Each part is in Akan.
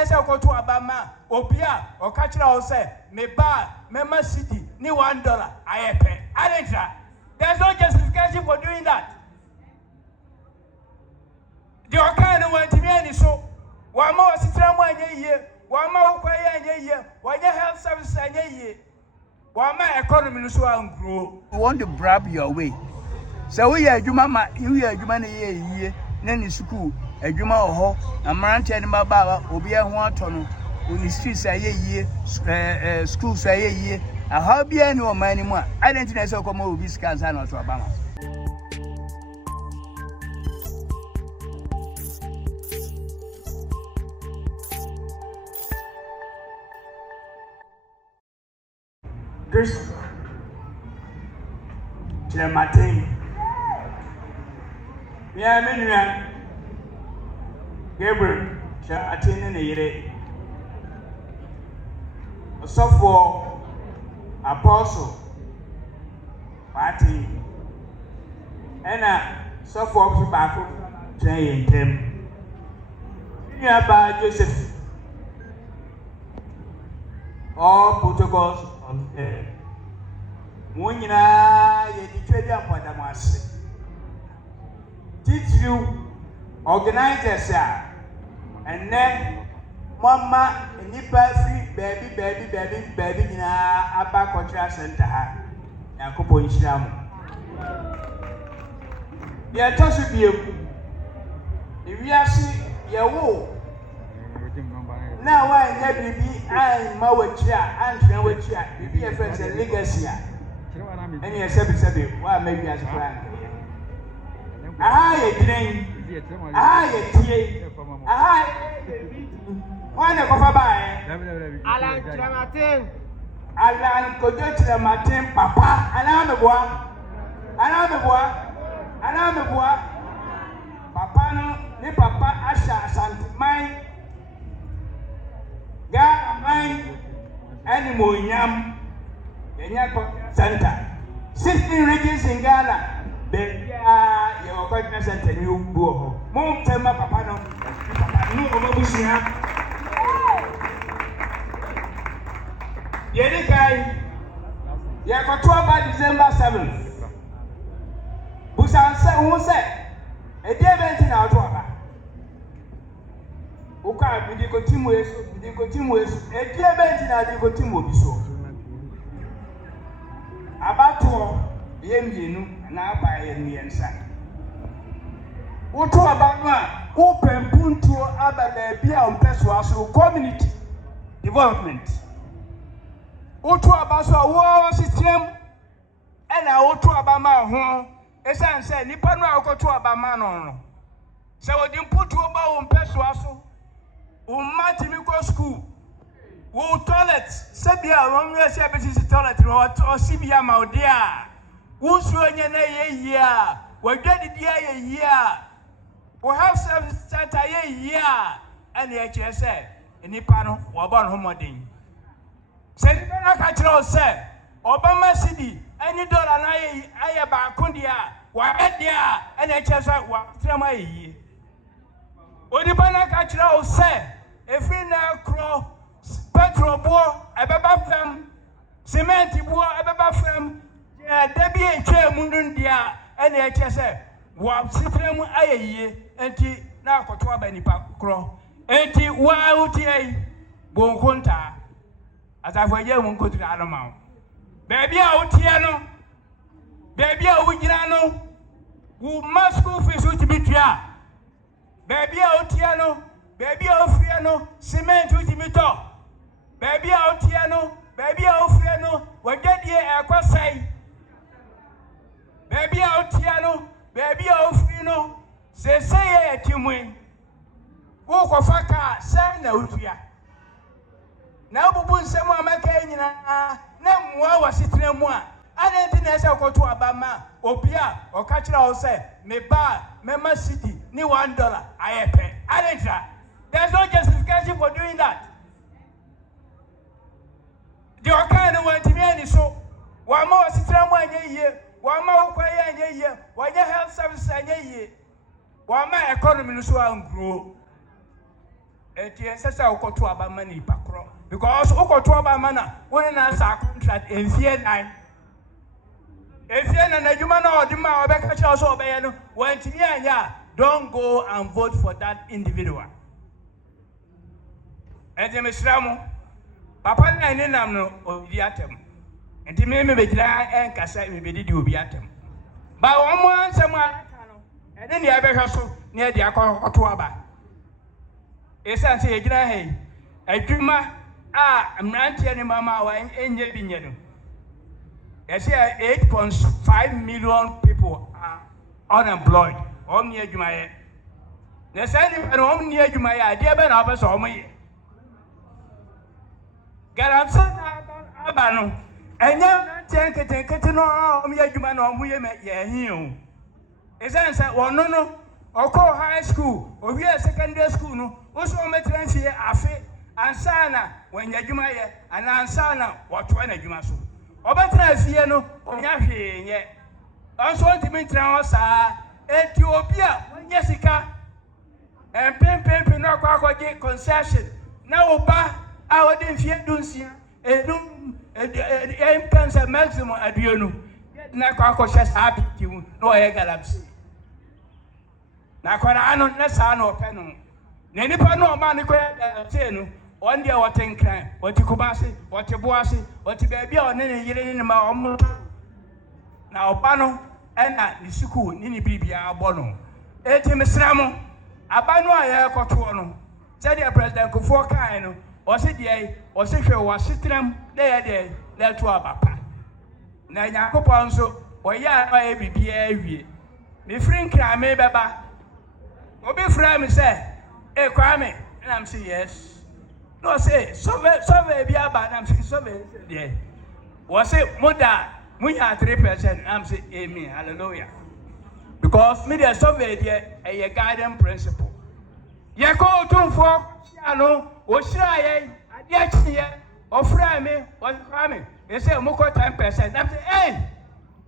na say ko to abama obia o ka kira o say me ba mema city ni $1 ayepe adentra. There's no justification for doing that. The okana want me any so wa ma wasitra mu anya yie wa ma ukwaye anya yie wa nya health service anya yie wa ma economy no so grow. You want to bribe your way. So we are adwuma ma you are adwuma na yie na ni school adwuma ho na marante ni baba obi ehun atono oni streets ayeye schools ayeye aha bia ni o man mu a identity say ko ma obi scans na to abama. Chris Kyerematen ya menua Gabriel Kyerematen ne yire Asafo Apostle Party ena Asafo of Poku Agyei them ya ba Joseph all protocols on air. Munyina ye ditwedi apoda mwase. Did you organize and then mama nipa free baby nyina aba cultural center ha. Yakobo nhiramu. Ye tosu biem. Ewiase ye wo na wa nya bibi an ma wachia an twen wachia bibi e friends and legacy a eni e sebi wa ma wi as plan aha ye dinen aha ye tie aha wa ne ko fa ba Alan Kyerematen papa ana me boa papa no ni papa asha santimai ga amai animal yam Kenya Center 16 regions in Ghana then you are center new buo mo tema papa no omabusia yedi kai ya ko to ba December 7th busan se who say e dey event na to aba uka bidiko timu yesu edi event na bidiko timu obiso abato yemyenu na abaye miensa uto abanu a upempuntuo abada bia ompeso aso community development uto abaso wo system ena uto abama ho esanse nipa no akoto abama no se wodi mputu oba ompeso aso umati miko school wo toilet sebia wonwe se abesi toilet no osibia maudia wo suonye na yeyia wadwadi dia yeyia wo have service center yeyia ene e kire se nipa no wo ba no homodin se nipa na ka kire o se obama city any dollar na aye ba kondia wa edia ene e kire se wa trema yeyie onipa na ka kire o se efi na kro petrol bo ebeba fam cement bo ebeba fam debi etwa mundundia ene e chese wa sifremu ayeye enti na akoto aba nipa kro enti wa utie bonkonta Asafo Agyei mu nkotu aloma bebi a utie no bebi a ugina no wu masku fees utibitua bebi a utie no bebi a ofie no cement utibito bebi a utie no bebi a ofie no wagedie ekwasai bebi a utie no bebi a ofie no seseye etimwe wo kofa ka sai na utua na bubu nsemu amaka nyina na mwa wasitire mu a adenti na ese okoto abama obia okachira o se me ba mema city ni $1 ayepe adentra. There's no justification for doing that. The okana want me any so wa ma wasitire mu anya yie wa ma ukwaye anya yie wa nya health service anya yie wa ma economy no so grow Sasa ukoto abama ni pakro because ukoto abama na when na sa contract enfie na adwuma na odima obeka cha so obeye no wantimi anya don't go and vote for that individual. Mesramu papa na ni nam no obi atem enti me begira enkasa me bedidi obi atem ba omo ansem aka no ene ne abehwe so ne ade akoto aba esa nse yegina he adwuma a mrantie ne mama wa enye binye no yes 8.5 million people are unemployed omni adwuma ye ne say ni omni adwuma ye ade be na obeso omoye garansa aba no enye mrantie no omni adwuma na omoye me ye hin o esa nse wono no oko high school obi secondary school no oso ometransi afi ansana wanya adwuma ye ana ansana woto na adwuma so obetra afie no onya hwenye onso ntimi ntra ho saa Ethiopia wanya sika empempe no akwakoje concession na oba a odi mfie dunsia edum cancer maximum aduonu na akwakohye saa bikimu no ye galaxy na kwara ano na saa no openo na nipa no ma ne koye no on dia wotenkran wotikubase wotiboase wotibaabi a one ne yire ne ma omo na oba no ena ni school ni bibia abono eti mesramo aba no aye koto no se dia president Kufuor kan no o se dia o se hwe wa sitram de ye de le to abapa na Yakobon nso o ya aye bibia awie me frinkra me beba obi fra me say Kwame and I'm saying yes no say so be aba I'm saying so be there was it mother we had 3% I'm saying amen hallelujah because me there so be there a guiding principle ye go to for ano o shira ye ade achi o fra me o Kwame they say mo ko 10% I'm saying hey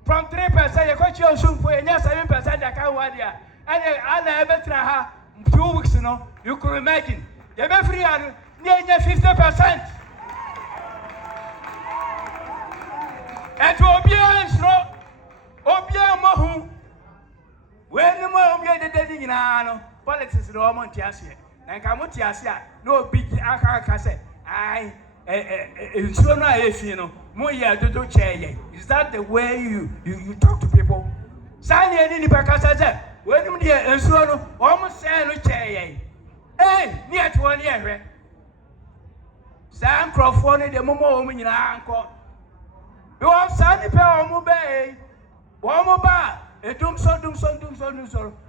from 3% ye ko chi osum for ye 7% that can wa there and I betra ha 2 weeks no you could imagine you be free and near 50% and to obia mohu when mo obia de dedi no politics no mo ntiase and ka mo ntiase no big aka say ai so no ayefi no mo ye dodo cheye is that the way you talk to people say any bakasa say when you hear ensuo no almost say no cheye ni atwo ni ehwe sam crofo ni de momo o mu nyina anko we want sani pe o mu be wo mu ba edum so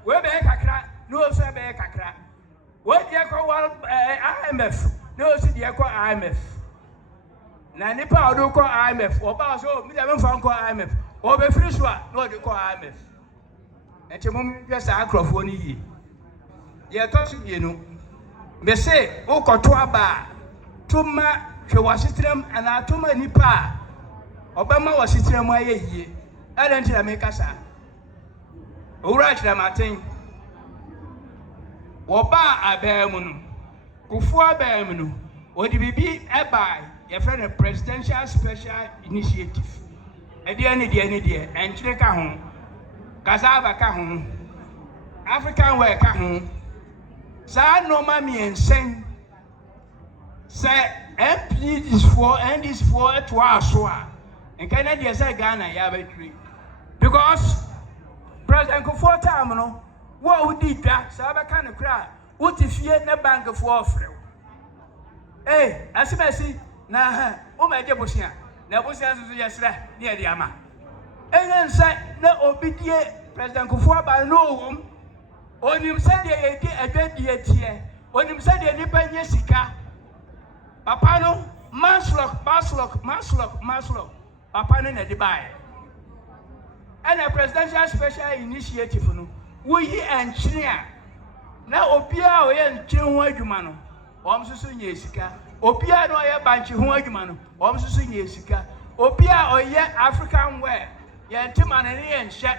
we be kakra no so be kakra we dey ko IMF no so dey ko IMF na ni pa o do ko IMF o ba so mi dey me fa ko IMF o be free so no dey ko IMF enti mum yesa akrofo ni yi ye to so bienu be say o koto aba tuma hwe wasitram ana tuma nipa obama wasitram aye yi ade ntira me kasa owura Kyerematen wo ba abemu no Kufuor abemu no odi bibi eba ye friend presidential special initiative ede ani de enkyire ka ho Kasaba ka ho African way ka ho sa no ma mi ensen say MP this for to aso a enka dey say Ghana ya betri because President Kufuor time no wo udi da sa ba ka ne kra wo ti fie na bank for ofre asimasi na ha o ma je bosia na bosia so yesra ne e di ama ensa na obidie President Kufuor ba no wom onim se de yedi adwadie tie onim se de nipa nye sika papa no maslok papa no na di bae and a presidential special initiative no we engineer na obia o ye nkyire ho adwuma no omsusu nye sika obia no ye banchi ho adwuma no omsusu nye sika obia o ye African wear ye ntima na ne ye nhye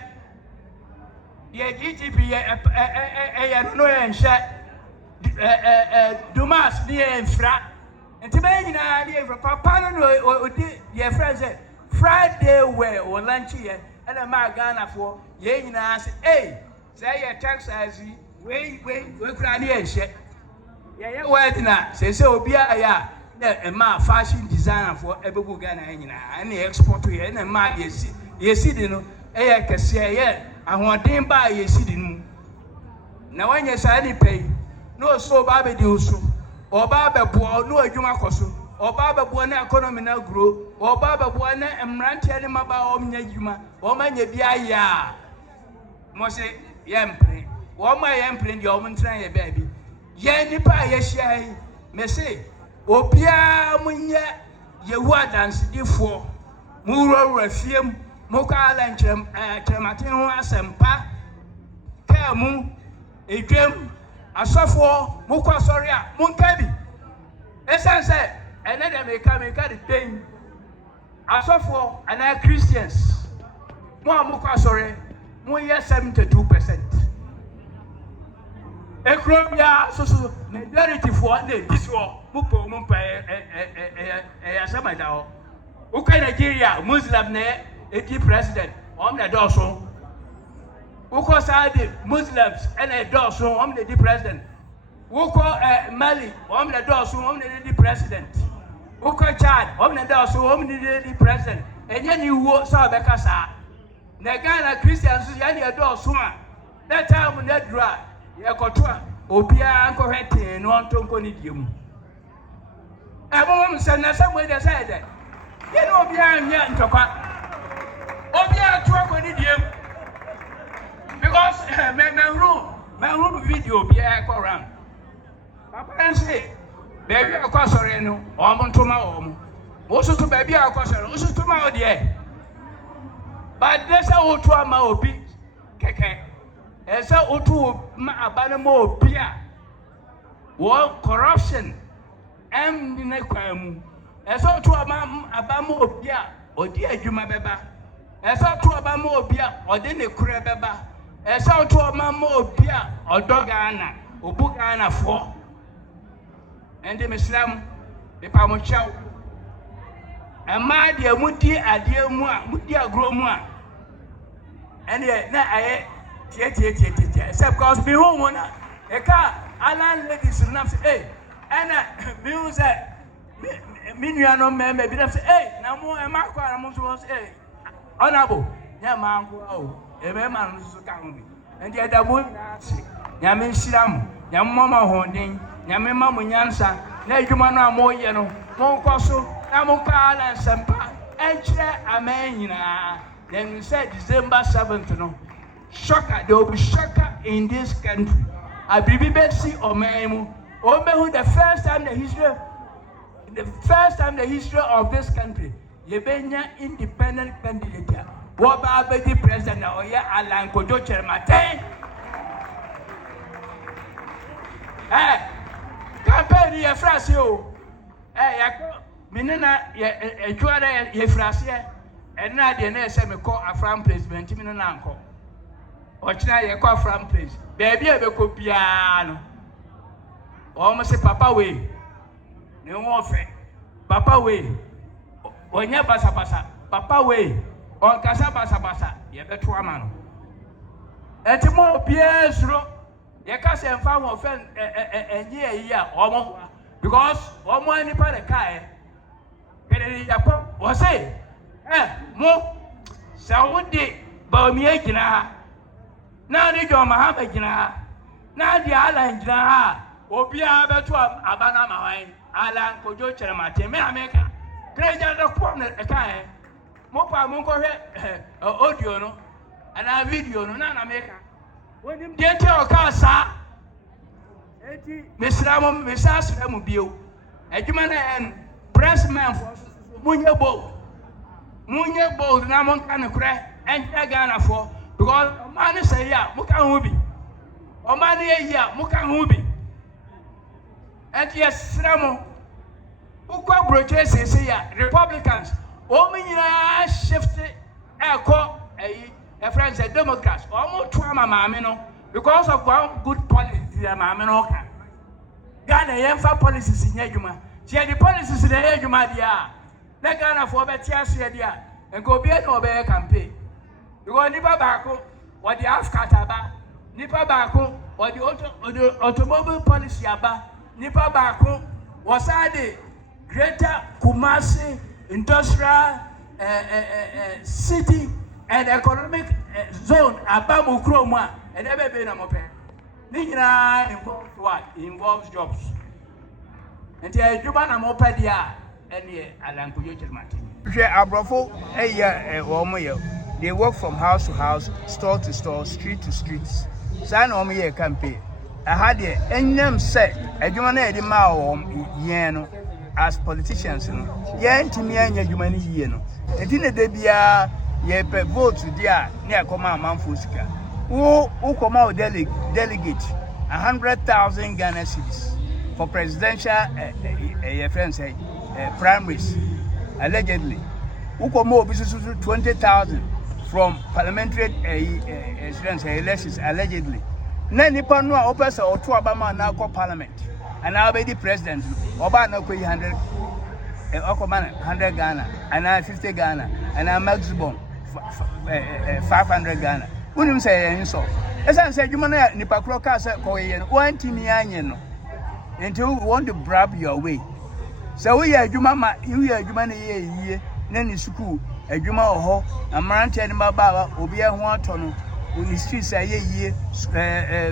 ye GDP ye no ye nhye Dumas near and Fra. And to me, idea from Papa or dear friends said, Friday where or lunch here, and a Margana for ye in us, hey, say your tax as wait, we're crying and shit. Yeah, wait now, say so be a ma fashion designer for every Bugana and the export to you and a ma ye see, you know, I can say, yeah, I want them by ye see. Now when you say any pay, no so baby do so, or Baba boy, no Jumacoso, or Baba Buana economy now grow, or Baba Buana and ranting about Omnia, or many be a ya. Mose yampre, or my yampre, your woman try a baby. Yanni pa yeshay, me say, Opia Munya, ye wa dance before, Muro refim, Moka and Kyerematen asempa, Kamu. Agyei, Asafo, Mukwa Soria, Munkabi. Essence, and then they come and get the thing. Asafo and I Christians. More Mukwa Soria, more 72%. A Chromia, so majority for this war, Mupo Mumpa, a Samadao. Okay, Nigeria, Muslim, a key president, on the dorsal. Who side Muslims and a dorsal, I'm the president. Who call Mali, I'm the dorsal, I'm the president. Who call Chad, I'm the dorsal, I'm the president. And then you walk saw Becassa. The Ghana Christians, and your dorsal. That time when that dry, Yakotua, Opia, Uncle Hetty, and one Tonkonidium. I won't send us somewhere that said that. You know, behind Yan Toka. Opia, Tonkonidium. Because my room video be a around. Papa say, baby, a cosoreno, or Montoma, also to baby, a cosor, also to my dear. But there's a old to my obi, Keke, as a old to my abanamo pia, war corruption, and the nequam, as all to a mam abamo pia, or dear Juma Beba, as all to a bamo pia, or then a crabeba. As out to a mamma Pia or Dogana or Bugana for. And the Muslim, the Pamochow. And my dear Mutti, a dear moi, Mutia Gromwa. And yet, I except cause me home, a car, Alan ladies enough to say, Anna, music, Miniano man, maybe enough to say, hey, no more, and Marco, I'm going to say, honorable, yeah, man, oh. Man is and the other one, Yamin Silam, Yam Mama Honding, Yamima Munyansa, Nejumana Moyano, Moncoso, Namoka, and Sampa, and Chair Amena. Then we said December 7th, no. Shocker, there will be shocker in this country. I believe Betsy or Memu, or Mehu, the first time the history of this country, Yebenya independent candidate. What about the president or ya Alan Kojo Kyerematen? Campaign ye frasio. Minena ye chuada ye frasia, and now the nurse me call a Fram place, Benjamin Uncle. Or China ye call Fram place. Baby, I will piano. Almost a papa way. No more fair. Papa way. When ya pasa, papa way. On Casabasa, ye better man. And tomorrow, Pierre's room, ye can't say found offend a year almost because one more any part of Kai. Was say, more Saudi Bawumia Gina. Now they go Mahama Gina. Now the island Gina. Opia better Abanama, Alan Kojo Kyerematen, America. Great corner a Kai. Mopa Munko audio no, and a video no, Nana America. When you get your car, sir, Miss Ramon, Miss Asafo, a human and pressman for Munya Bold, Namon can crack and Tagana for because man say, yeah, Mukan Hubi, or money, yeah, Mukan Hubi. And yes, Ramon, who quite protest say, yeah, Republicans. Omina shifted a friend said Democrats almost trauma mamino because of one good policy mamino. Ghana yɛmfa policies nyɛ adwuma sɛ yɛde policies na ɛyɛ adwuma deɛ a na Ghanafoɔ bɛte aseɛ deɛ a nka obiara na ɔbɛyɛ campaign because nipa baako wɔde ascat aba nipa baako wɔde automobile policy aba nipa baako wɔsan Greater Kumasi Industrial City and Economic Zone aba mu kurom a ɛdɛ bɛbɛ na mɔpɛ ne nyinaa involves what? Involves jobs. Nti adwuma na mɔpɛ deɛ a ɛne alankoyo Kyerematen. Hwɛ abrɔfo ɛyɛ wɔn yɛ they work from house to house, store to store, street to street. Saa na wɔn yɛ campaign. Ɛha deɛ ɛnyam sɛ adwuma na yɛde maa wɔn yɛn no as politicians no yɛn ntumi anya adwuma no yie no. Nti na de biara yɛpɛ vote deɛ a ne akɔma amanfo sika. Who come out delegate 100,000 Ghana cedis for presidential primaries allegedly. Who come out 20,000 from parliamentary elections allegedly. Na nipa no a opesa oto abama na ko parliament and now be the president oba na ko 100 Ghana and 50 Ghana and maximum 500 Ghana. Unim say insult. Esan say adwuma na nipa kro ka say koye no wantimi anye no. Until you want to bribe your way. So we are adwuma ma you are adwuma na ye na ni school adwuma oho amarante ne baba obi e ho atono oni street say ye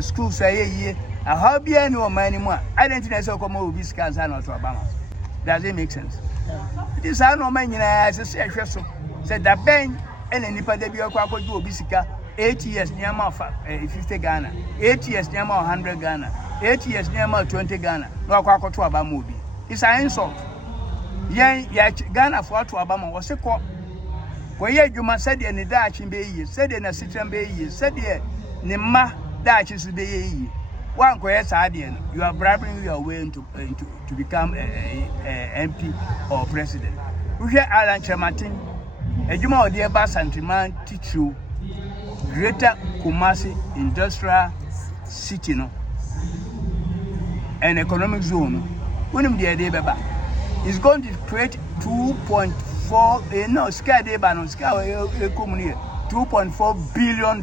school say ye aha bia ni o mani mu a identity say komo obi scan say na to abama. Does it make sense? This are no man nyina say hwe so say da ben ene nipa da bi akwa obi sika 8 years nyama 50 Ghana, 8 years nyama 100 Ghana, 8 years nyama 20 Ghana. No akwa to abama obi. It's an insult. Yen ya Ghana for to abama was se ko ye adwuma said de ne da achi be yi, said de na sitram be yi, said de ne ma da achi su be yi. One ko ye sa de no, you are bribing your way to become a MP or president. We hear Alan Kyerematen adwuma odi e ba Santiman Tichu Greater Kumasi Industrial City no and Economic Zone. When the idea beba is going to create 2.4 no scale de ba no scale $2.4 billion.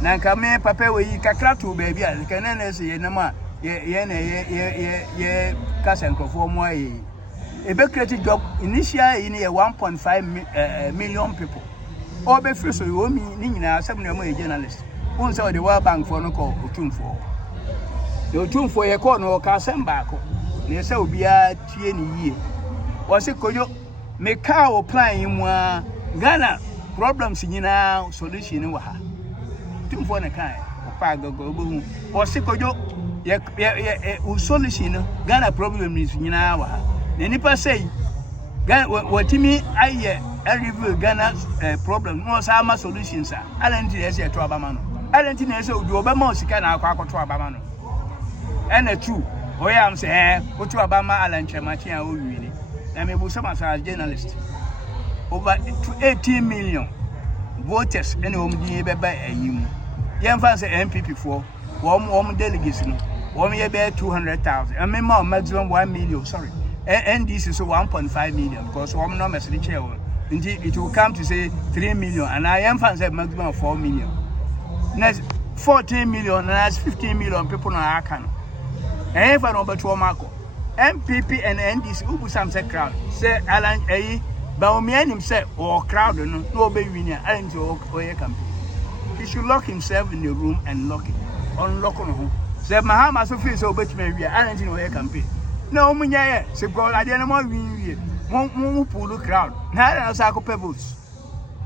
Na kame papa we kakra to baby a kana na se ye na ma ye cash and for mo aye. E be create job initially in 1.5 million people. All be free so you me ni nyina asem na mo journalist. Won say the World Bank for no call otumfo. The otumfo ye call no ka asem ba ko. Na say obi a tie ni yie. Wo se kojo me ka o plan mu a Ghana problems nyina solution wa ha. Otumfo na kai o pa gogo obo wo se kojo ye solution Ghana problems nyina wa ha. Na nipa say Ghana watimi aye a review Ghana's problem no sama solutions are alenti na say to abama no alenti na say odu obama osika na akwa to abama no and the true oya am say otu abama Alan Kyerematen a owi ni na me bu some as journalist over 18 million voters and omdi be ba ayim yen fan say MPP for wom delegates no wom ye be 200,000 and me maximum 1 million sorry and this is 1.5 million because wom no message chair it will come to say 3 million and I am fan say maximum of 4 million. Next 14 million and that's 15 million people na akan. And if I don't bet Marco MPP and NDC who some say crowd say Alan Bawumia himself or crowd no be winner and to campaign. He should lock himself in the room and unlock on home. Say Mahama so feel so bet me we are no campaign. No munya say God I didn't more win Mo pull crowd. Now I say pebbles.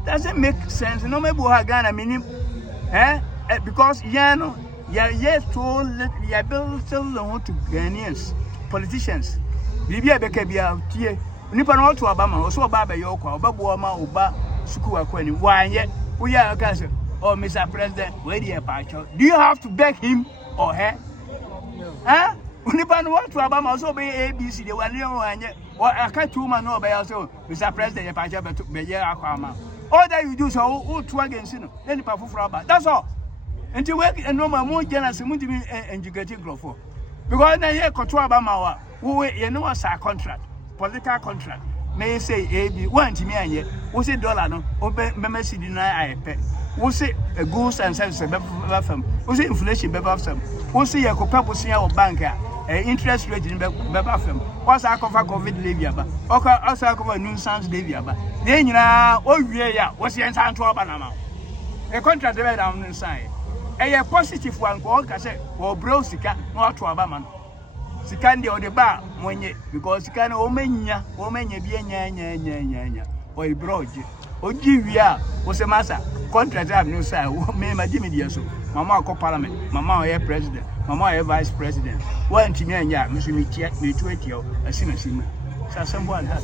Doesn't make sense. No me bo Ghana minim. Because no yeah told ya bill still want to Ghanaians politicians. Libya beke bia tie. Nipa no to Obama so oba be yo kwa oba bo ma oba suku akwani. Why yet we are can oh Mr. President where the pacho. Do you have to beg him or her? Huh? Nipa no want to Obama so be ABC they were near or I can't two man no by also Mr. President pacho be ye akwama. All that you do so who two against you then the for that's all. Until work and no more generous multi educated growth for. because na ye koto abama wa we ye no was a contract political contract may say AB want me anye we say dollar no obe cedi na ayepe we say goods and services be fam we say inflation be fam we say ye ko pebo sia wo bank interest rate be fam what's a cover covid levy aba oka asa cover nuisance levy aba na nyina o wie ya we say ensan to aba na ma a contract be down inside a positive one ko ka say wo bro sika no to aba man sika ndi o de ba monye because sika na o menya bi nya o broje oji wi a wo se masa contract am no say me ma di media so mama ko parliament mama o president mama o vice president one timi anya me so me tu etio asina sa sembo and that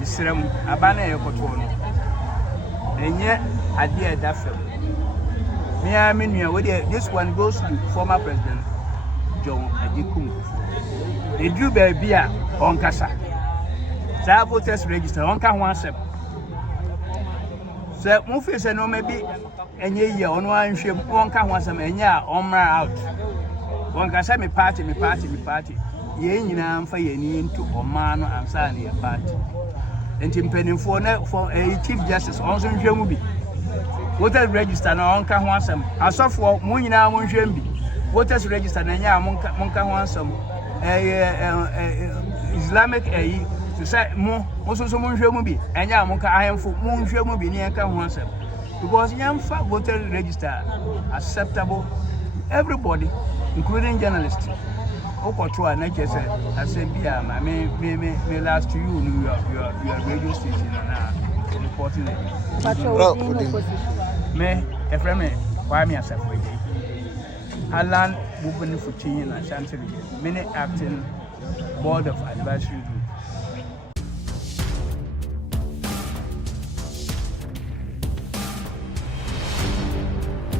isrem abana e koto no enye ade e da fam me a me nua we this one goes to former president John Agyei. They do baby on Kasa. Sa voters register on ka ho asem. Se mo fi se no maybe enye ye ono anhwem on ka ho asem enye a on mra out. On Kasa me party. Ye nyina amfa ye ni ntu oma no ansa na ye party. Enti mpanimfo na for chief justice on so nhwem bi. Voters register na on ka ho asem. Asafo mo nyina mo nhwem bi. Voters register na nya mo nka ho asem. Islamic to say mo so mo nhwemu bi enya mo ka ahemfo mo nhwemu bi ne ka ho asem because yam fa voter register acceptable everybody including journalists okoto a na chese asem bi a me last to you your radio station na reporting it me efrem me Asafo Agyei Alan moving for change and Ashanti region. Many acting board of advisory group.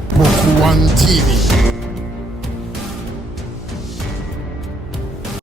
Poku TV.